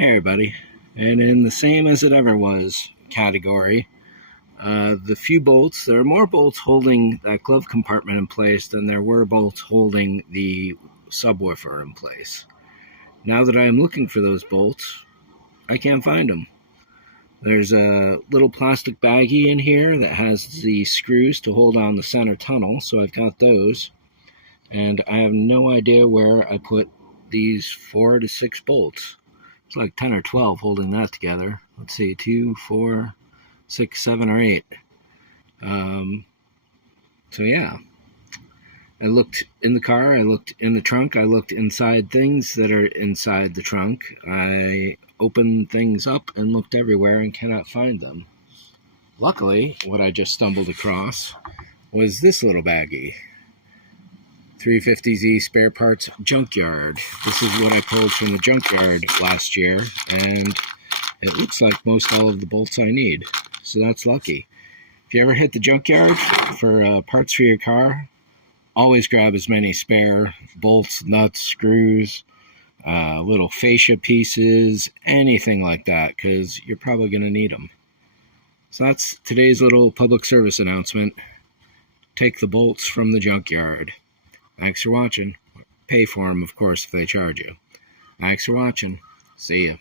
Hey everybody, and in the same as it ever was category, the few bolts, there are more bolts holding that glove compartment in place than there were bolts holding the subwoofer in place. Now that I am looking for those bolts, I can't find them. There's a little plastic baggie in here that has the screws to hold on the center tunnel, so I've got those. And I have no idea where I put these 4 to 6 bolts. It's like 10 or 12 holding that together. Let's see, 2, 4, 6, 7, or 8. So yeah, I looked in the car, I looked in the trunk, I looked inside things that are inside the trunk. I opened things up and looked everywhere and cannot find them. Luckily, what I just stumbled across was this little baggie. 350Z Spare Parts Junkyard. This is what I pulled from the junkyard last year, and it looks like most all of the bolts I need, so that's lucky. If you ever hit the junkyard for parts for your car, always grab as many spare bolts, nuts, screws, little fascia pieces, anything like that, because you're probably going to need them. So that's today's little public service announcement. Take the bolts from the junkyard. Thanks for watching. Pay for them, of course, if they charge you. Thanks for watching. See ya.